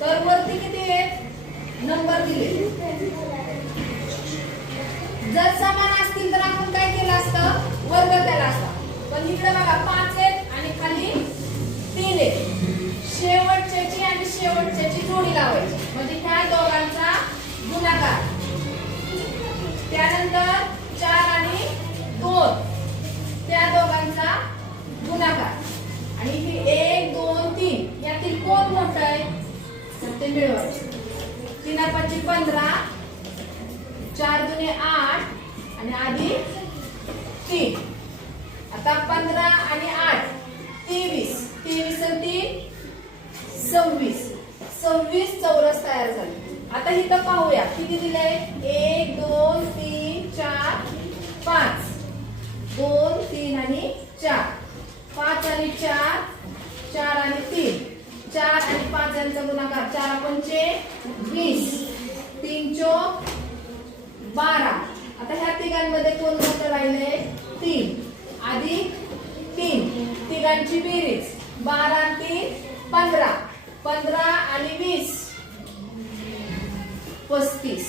तर वरती किती आहेत नंबर दिले. जर समान असतील तर आपण काय केलं असतं वर्ग केला असता. पण इकडे बघा 5 आहेत आणि खाली 3 आहेत. शेवटच्याची आणि शेवटच्याची जोडी लावायची म्हणजे ह्या दोघांचा गुणाकार. त्यानंतर 4 आणि 2 त्या दोघांचा गुणाकार आणि ही 1 2 3 यातील कोण मोठं आहे तर ते मिळवायचे. 3 5 15 4 2 8 आणि आधी 3. आता 15 आणि 8 23 23 आणि 3 26 26 चौरस तयार झाले. आता इथं पाहूया किती दिलंय 1 2 3 4 5 2 3 आणि 4 5 आणि 4 4 आणि 3 4 आणि 5 यांचा गुणाकार 4 पंचे 20 3 चोक 12. आता ह्या तिघांमध्ये कोण मोठं राहिले 3 आधी 3 तिघांची बेरीज 12 आणि 3 15 15 आणि 20 35.